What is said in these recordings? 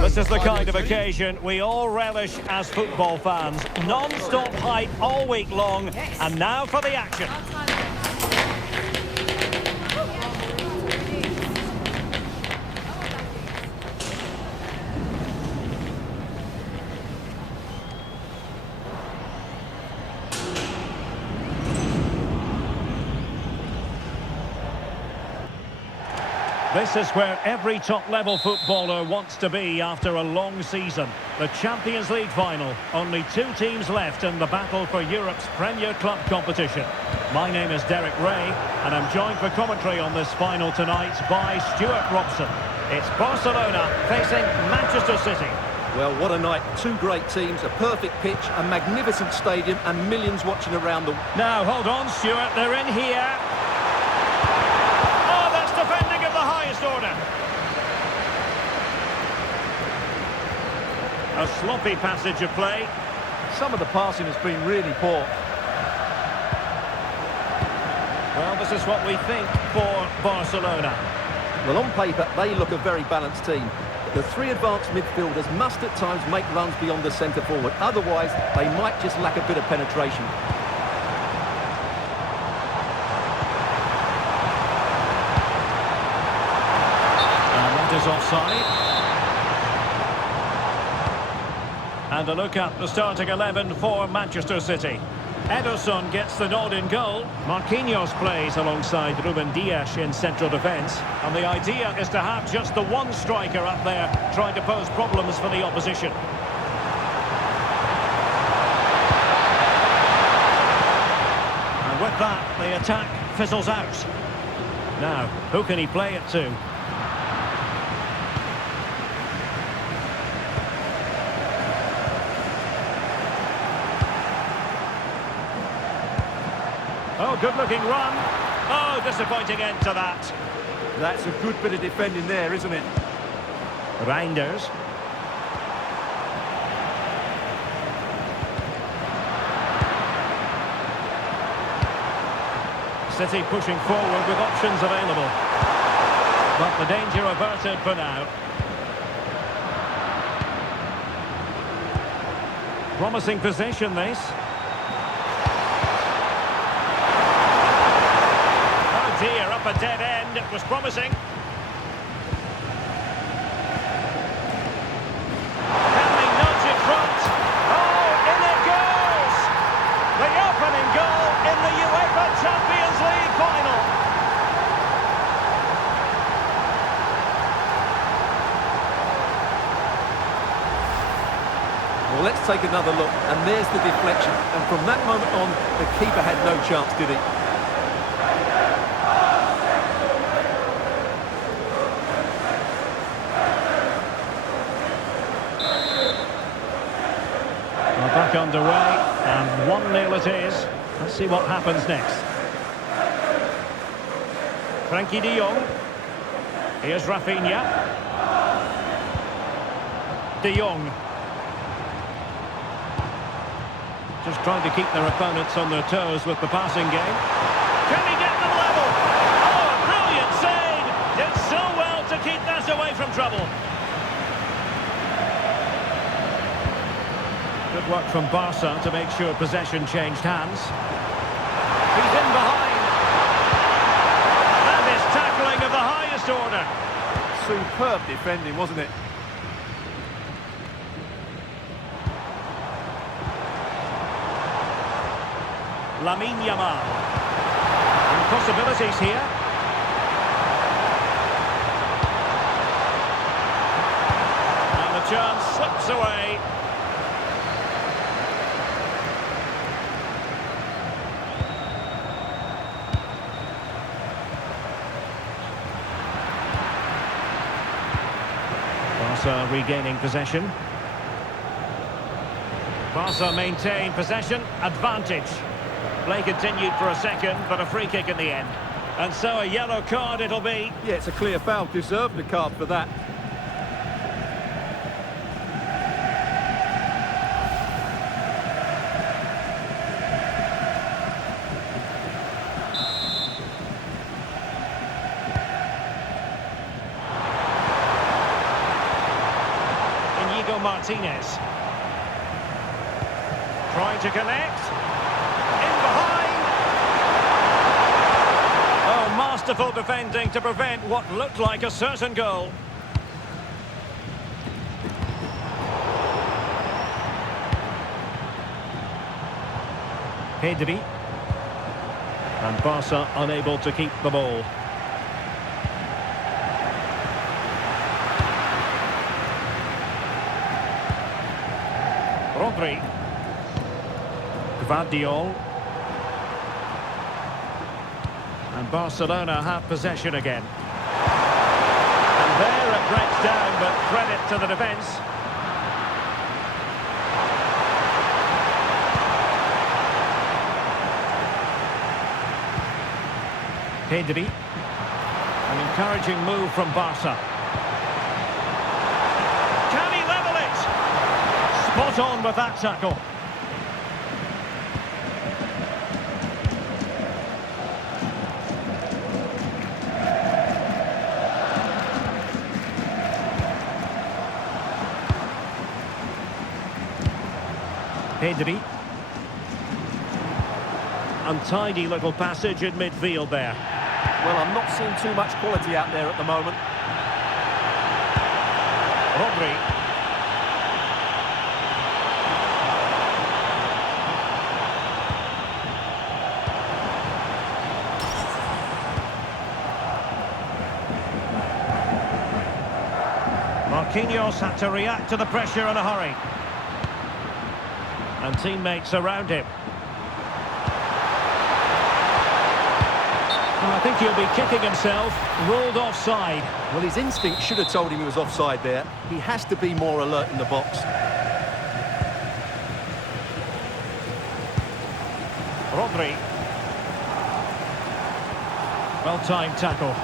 This is the kind of occasion we all relish as football fans. Non-stop hype all week long, and now for the action. This is where every top-level footballer wants to be after a long season. The Champions League final. Only two teams left in the battle for Europe's Premier Club competition. My name is Derek Ray, and I'm joined for commentary on this final tonight by Stuart Robson. It's Barcelona facing Manchester City. Well, what a night. Two great teams, a perfect pitch, a magnificent stadium, and millions watching around the... Now, hold on, Stuart. They're in here. Defending of the highest order. A sloppy passage of play. Some of the passing has been really poor. Well, this is what we think for Barcelona. Well, on paper, they look a very balanced team. But the three advanced midfielders must at times make runs beyond the centre forward. Otherwise, they might just lack a bit of penetration. Is offside. And a look at the starting 11 for Manchester City. Ederson gets the nod in goal. Marquinhos plays alongside Ruben Dias in central defence. And the idea is to have just the one striker up there trying to pose problems for the opposition. And with that, the attack fizzles out. Now, who can he play it to? Oh, good-looking run. Oh, disappointing end to that. That's a good bit of defending there, isn't it? Reinders. City pushing forward with options available. But the danger averted for now. Promising position, this. Dear, up a dead end. It was promising. Can they nudge in front? Oh, in it goes! The opening goal in the UEFA Champions League final. Well, let's take another look. And there's the deflection. And from that moment on, the keeper had no chance, did he? Back underway, and 1-0 it is. Let's see what happens next. Frankie de Jong. Here's Rafinha. De Jong. Just trying to keep their opponents on their toes with the passing game. Can he get them level? Oh, brilliant save! Did so well to keep that away from trouble. Good work from Barca to make sure possession changed hands. He's in behind. That is tackling of the highest order. Superb defending, wasn't it? Lamine Yamal. And possibilities here. And the chance slips away. Barca regaining possession. Barca maintain possession, advantage. Play continued for a second, but a free kick in the end. And so a yellow card it'll be. Yeah, it's a clear foul. Deserved the card for that. Inigo Martinez. Trying to connect. In behind. Oh, masterful defending to prevent what looked like a certain goal. Pedri. And Barca unable to keep the ball. Rodri. Gvardiol. And Barcelona have possession again. And there it breaks down, but credit to the defence. Pedri. An encouraging move from Barca. Can he level it? Spot on with that tackle. Pedri. Untidy little passage in midfield there. Well, I'm not seeing too much quality out there at the moment. Rodri. Marquinhos had to react to the pressure in a hurry. And teammates around him. Well, I think he'll be kicking himself, ruled offside. Well, his instinct should have told him he was offside there. He has to be more alert in the box. Rodri. Well-timed tackle.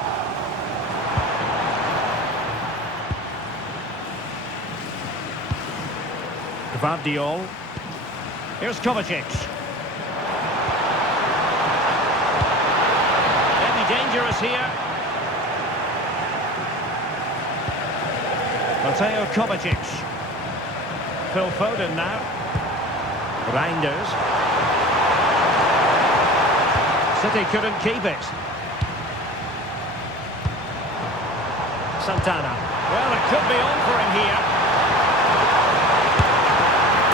Gvardiol. Here's Kovacic. Dangerous here. Mateo Kovacic. Phil Foden now. Reinders. City couldn't keep it. Santana. Well, it could be on for him here.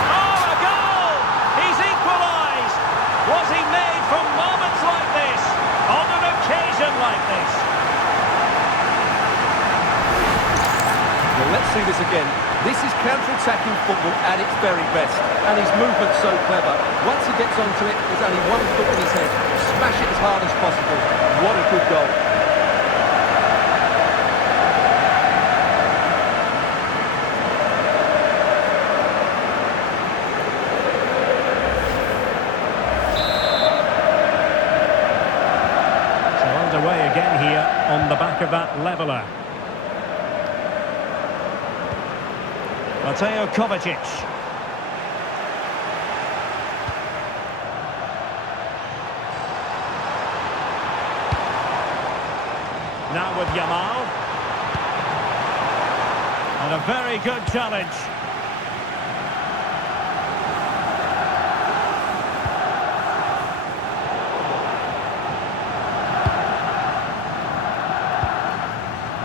Oh, a goal! He's equalised! Was he made from moments like this? On an occasion like this. Well, let's see this again. This is counter-attacking football at its very best. And his movement's so clever. Once he gets onto it, there's only one foot in his head. Smash it as hard as possible. What a good goal. Away again here on the back of that leveller. Mateo Kovacic. Now with Yamal. And a very good challenge.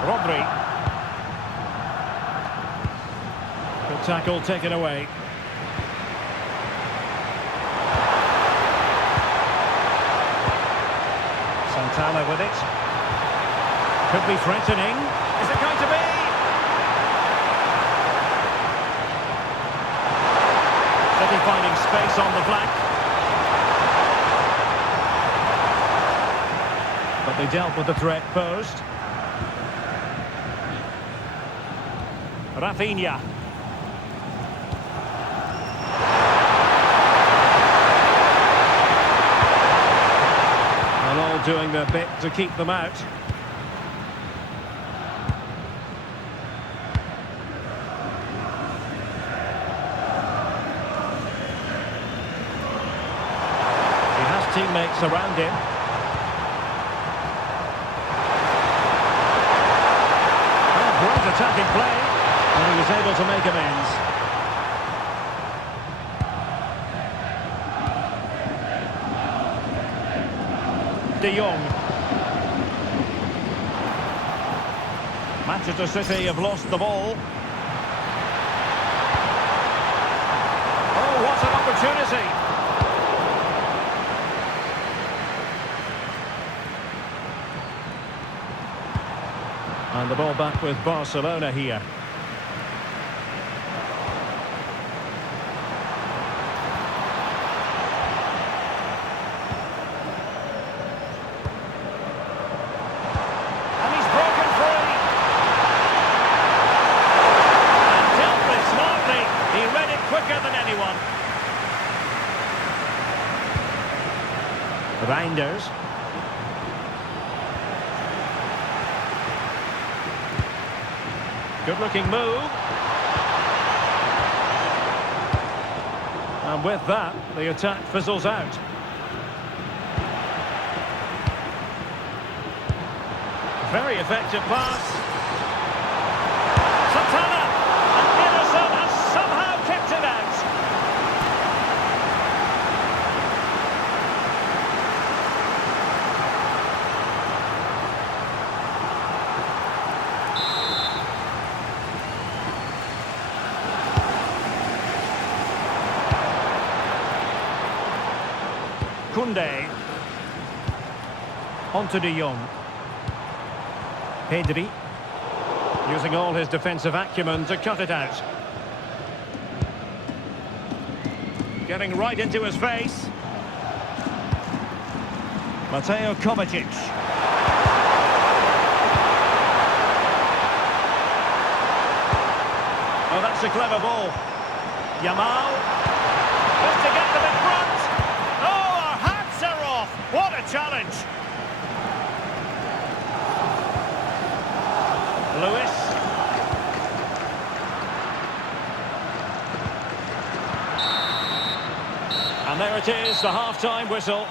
Rodri. Good tackle taken away. Santana with it. Could be threatening. Is it going to be? City finding space on the flank. But they dealt with the threat posed. Rafinha. And all doing their bit to keep them out. He has teammates around him. Well, great attacking play. And he was able to make amends. De Jong. Manchester City have lost the ball. Oh, what an opportunity! And the ball back with Barcelona here. And he's broken free. And dealt with smartly. He read it quicker than anyone. Reinders. Good-looking move. And with that, the attack fizzles out. Very effective pass. Santana. And Ederson has somehow kept it out. Koundé. On to De Jong. Pedri. Using all his defensive acumen to cut it out. Getting right into his face. Mateo Kovacic. Oh, that's a clever ball. Yamal. Just to get them in front. Oh, our hats are off. What a challenge. Lewis. And there it is, the half-time whistle.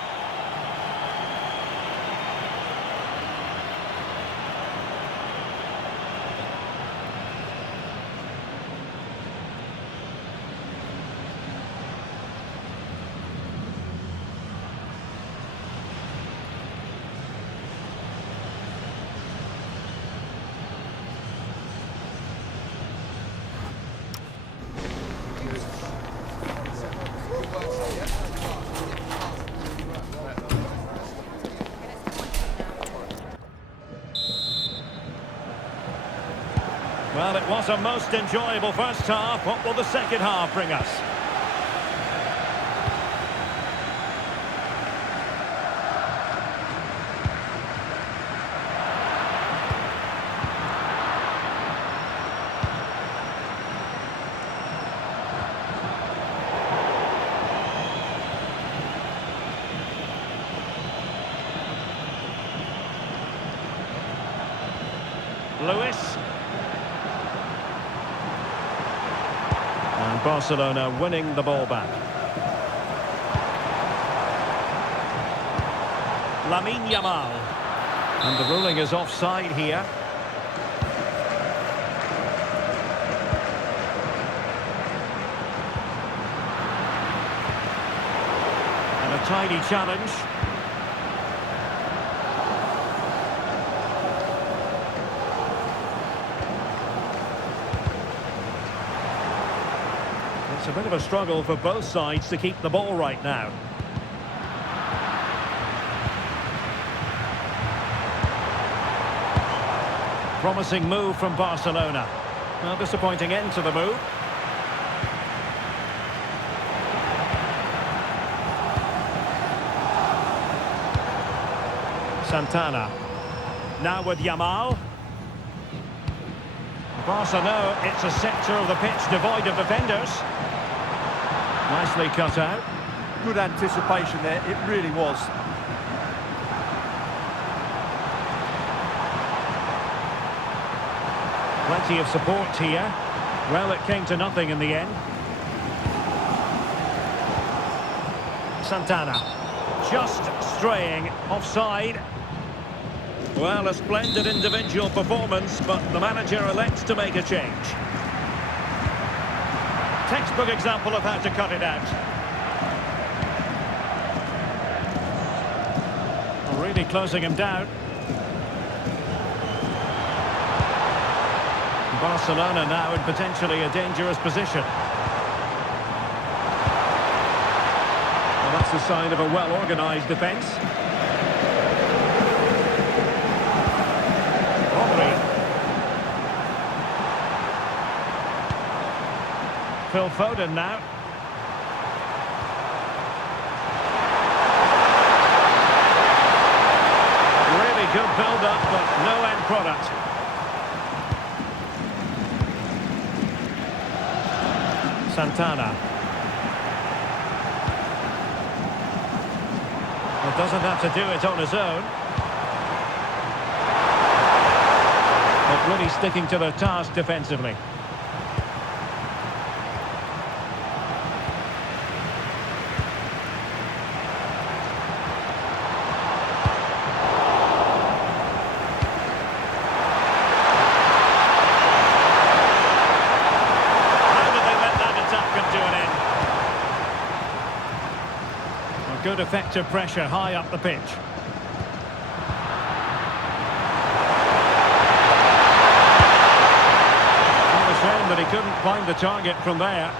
Well, it was a most enjoyable first half. What will the second half bring us? Lewis. And Barcelona winning the ball back. Lamine Yamal. And the ruling is offside here. And a tidy challenge. It's a bit of a struggle for both sides to keep the ball right now. Promising move from Barcelona. Well, disappointing end to the move. Santana. Now with Yamal. Barca know it's a sector of the pitch devoid of defenders. Nicely cut out. Good anticipation there, it really was. Plenty of support here. Well, it came to nothing in the end. Santana. Just straying offside. Well, a splendid individual performance, but the manager elects to make a change. Textbook example of how to cut it out. Really closing him down. Barcelona now in potentially a dangerous position. Well, that's the sign of a well-organised defence. Phil Foden now. Really good build-up, but no end product. Santana. Well, doesn't have to do it on his own. But really sticking to their task defensively. Good effective pressure high up the pitch. What a shame that he couldn't find the target from there.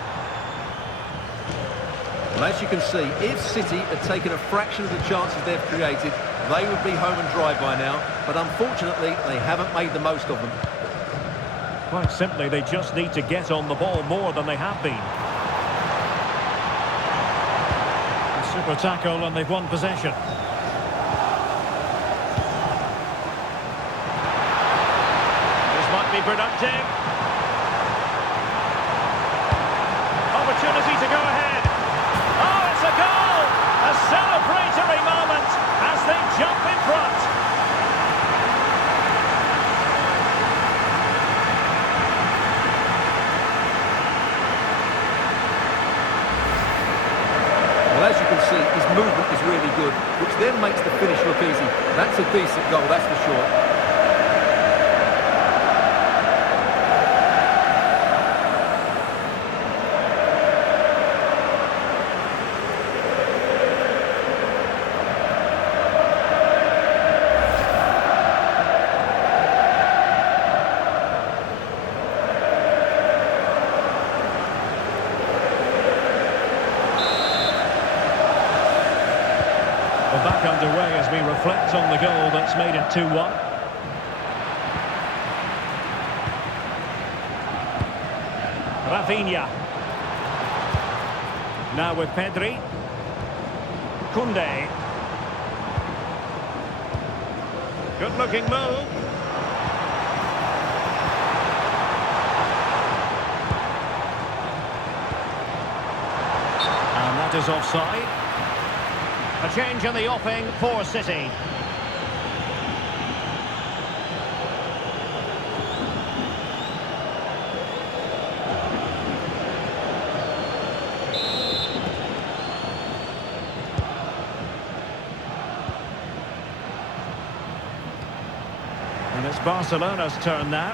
Well, as you can see, if City had taken a fraction of the chances they've created, they would be home and dry by now. But unfortunately, they haven't made the most of them. Quite simply, they just need to get on the ball more than they have been. Super tackle and they've won possession. This might be productive. Opportunity to go ahead. Oh, it's a goal! A celebratory moment as they jump in front. Well, as you can see, his movement is really good, which then makes the finish look easy. That's a decent goal, that's for sure. We're back underway as we reflect on the goal that's made it 2-1. Rafinha. Now with Pedri. Koundé. Good-looking move. And that is offside. A change in the offing for City. And it's Barcelona's turn now.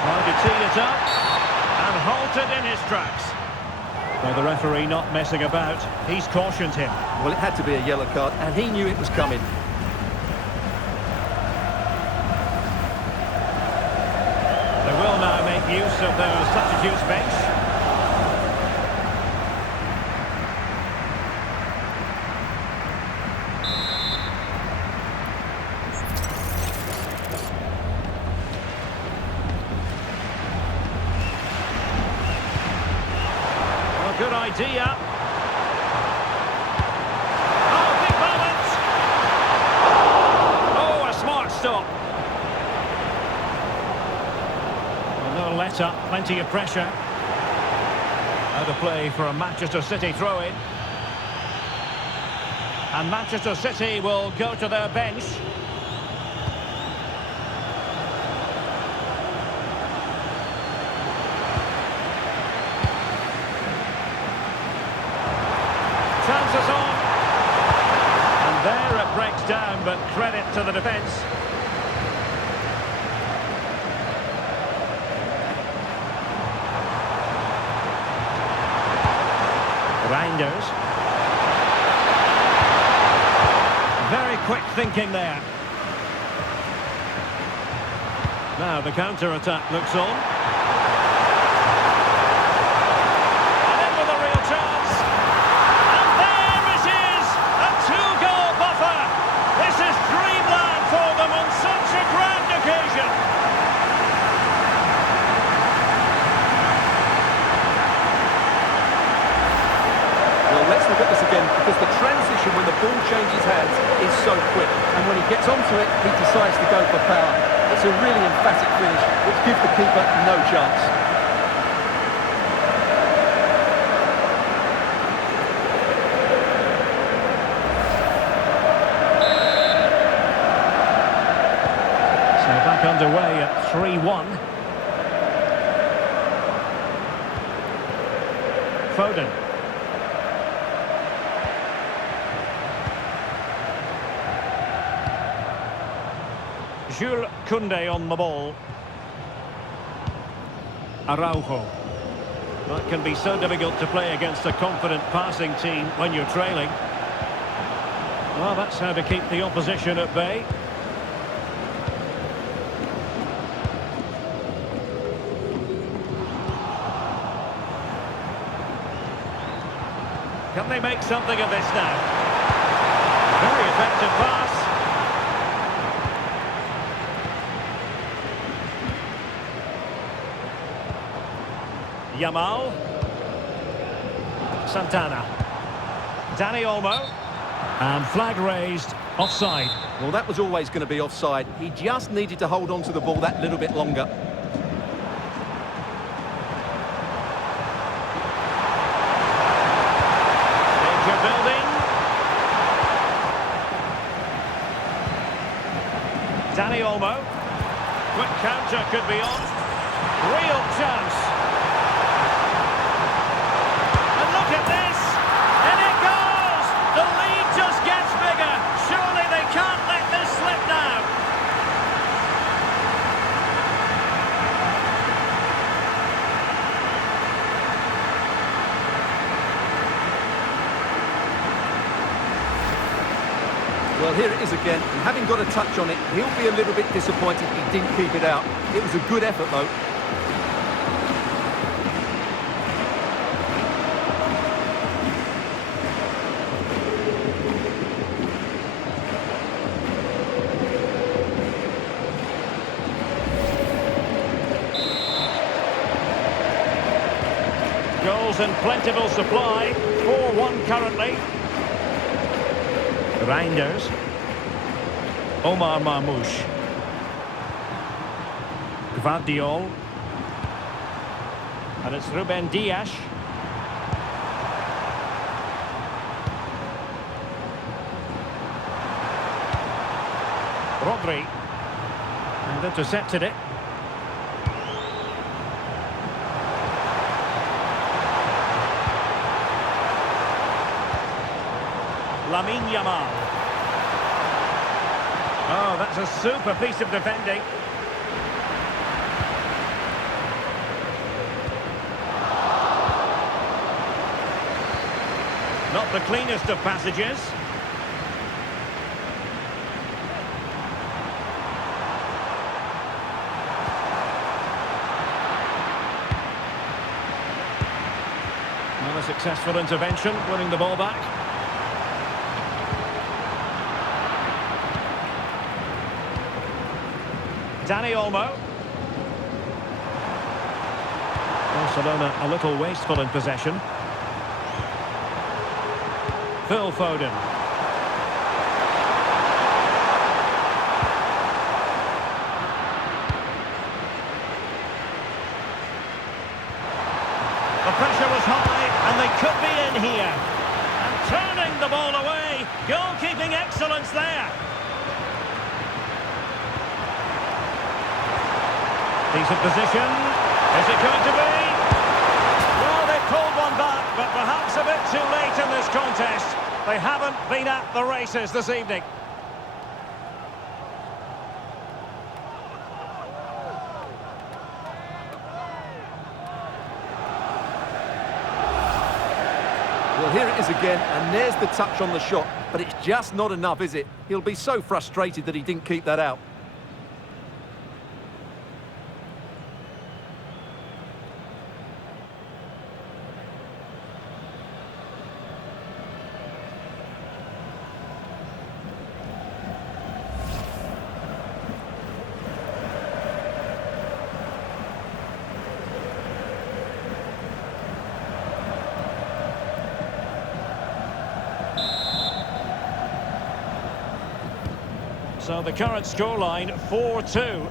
Trying to tee it up. And halted in his tracks. Well, the referee not messing about. He's cautioned him. Well, it had to be a yellow card, and he knew it was coming. They will now make use of their substitutes bench. Good idea. Oh, big moment. Oh, a smart stop. Well, no let-up, plenty of pressure. Out of play for a Manchester City throw-in. And Manchester City will go to their bench. Chances on. And there it breaks down, but credit to the defence. quick thinking there. Now the counter-attack looks on. And in with a real chance. And there it is! A two-goal buffer! This is dreamland for them on such a grand occasion! Well, let's look at this again, because the transition when the ball changes hands is so quick. And when he gets onto it, he decides to go for power. It's a really emphatic finish, which gives the keeper no chance. So back underway at 3-1. Foden. Jules Koundé on the ball. Araujo. That can be so difficult to play against a confident passing team when you're trailing. Well, that's how to keep the opposition at bay. Can they make something of this now? Very effective pass. Yamal. Santana. Dani Olmo. And flag raised, offside. Well, that was always going to be offside. He just needed to hold on to the ball that little bit longer. Danger building. Dani Olmo. Quick counter could be on. Real chance. Look at this! And it goes! The lead just gets bigger. Surely they can't let this slip now. Well, here it is again, and having got a touch on it, he'll be a little bit disappointed he didn't keep it out. It was a good effort, though. Goals in plentiful supply. 4-1 currently. Reinders. Omar Marmoush. Gvardiol. And it's Ruben Dias. Rodri. And intercepted it. Lamine Yamal. Oh, that's a super piece of defending. Not the cleanest of passages. Another successful intervention, winning the ball back. Dani Olmo. Barcelona a little wasteful in possession. Phil Foden. The pressure was high and they could be in here. And turning the ball away. Goalkeeping excellence there. Decent position. Is it going to be? Well, they've called one back, but perhaps a bit too late in this contest. They haven't been at the races this evening. Well, here it is again, and there's the touch on the shot. but it's just not enough, is it? He'll be so frustrated that he didn't keep that out. So the current scoreline, 4-2.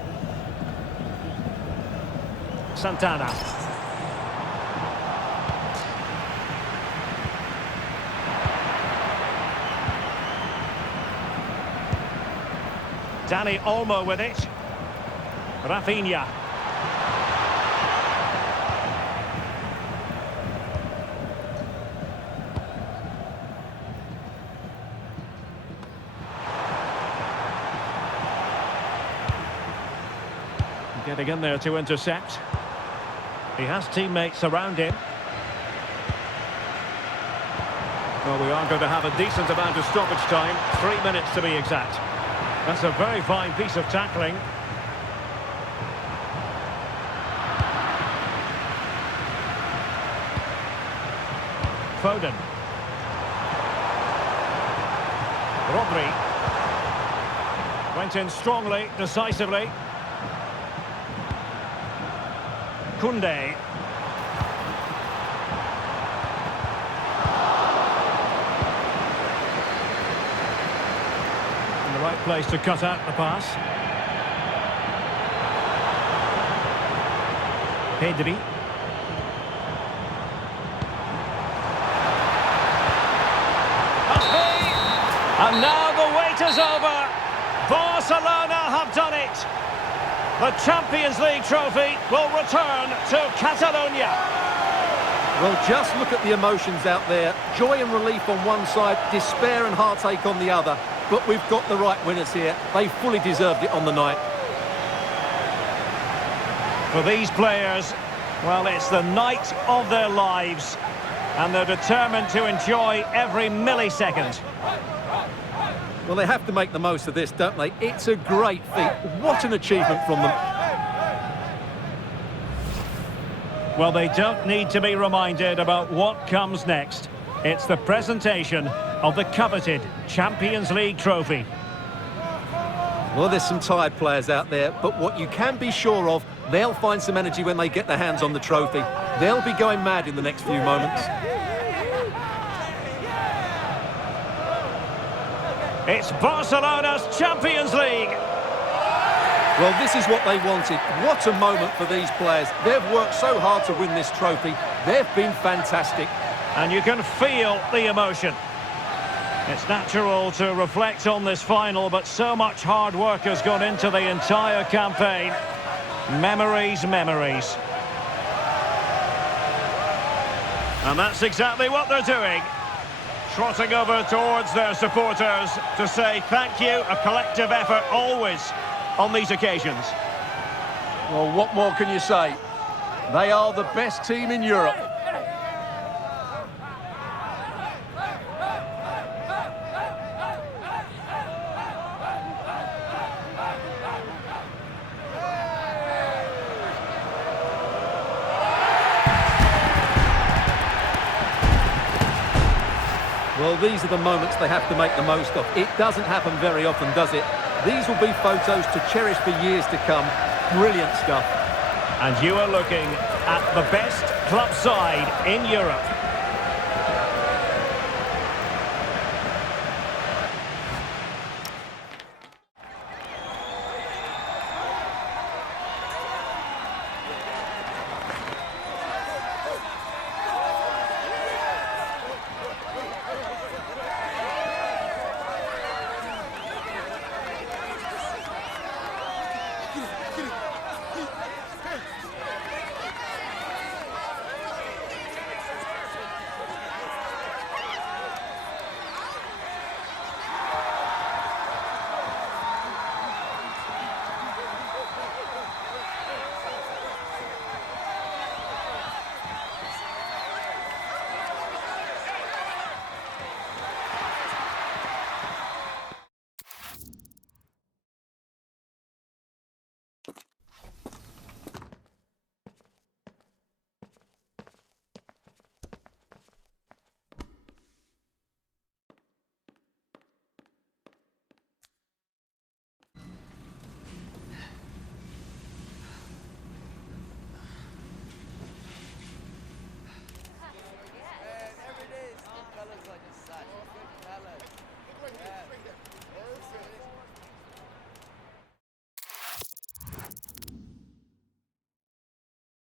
Santana. Dani Olmo with it. Rafinha. Getting in there to intercept. He has teammates around him. Well, we are going to have a decent amount of stoppage time. 3 minutes to be exact. That's a very fine piece of tackling. Foden. Rodri. Went in strongly, decisively. Koundé. In the right place to cut out the pass. Pedri. And now the wait is over. Barcelona have done it. The Champions League trophy will return to Catalonia. Well, just look at the emotions out there. Joy and relief on one side, despair and heartache on the other. But we've got the right winners here. They fully deserved it on the night. For these players, well, it's the night of their lives. And they're determined to enjoy every millisecond. Well, they have to make the most of this, don't they? It's a great feat. What an achievement from them. Well, they don't need to be reminded about what comes next. It's the presentation of the coveted Champions League trophy. Well, there's some tired players out there, but what you can be sure of, they'll find some energy when they get their hands on the trophy. They'll be going mad in the next few moments. It's Barcelona's Champions League. Well, this is what they wanted. What a moment for these players. They've worked so hard to win this trophy. They've been fantastic. And you can feel the emotion. It's natural to reflect on this final, but so much hard work has gone into the entire campaign. Memories, memories. And that's exactly what they're doing. Trotting over towards their supporters to say thank you, a collective effort always on these occasions. Well, what more can you say? They are the best team in Europe. Well, these are the moments they have to make the most of. It doesn't happen very often, does it? These will be photos to cherish for years to come. Brilliant stuff. And you are looking at the best club side in Europe.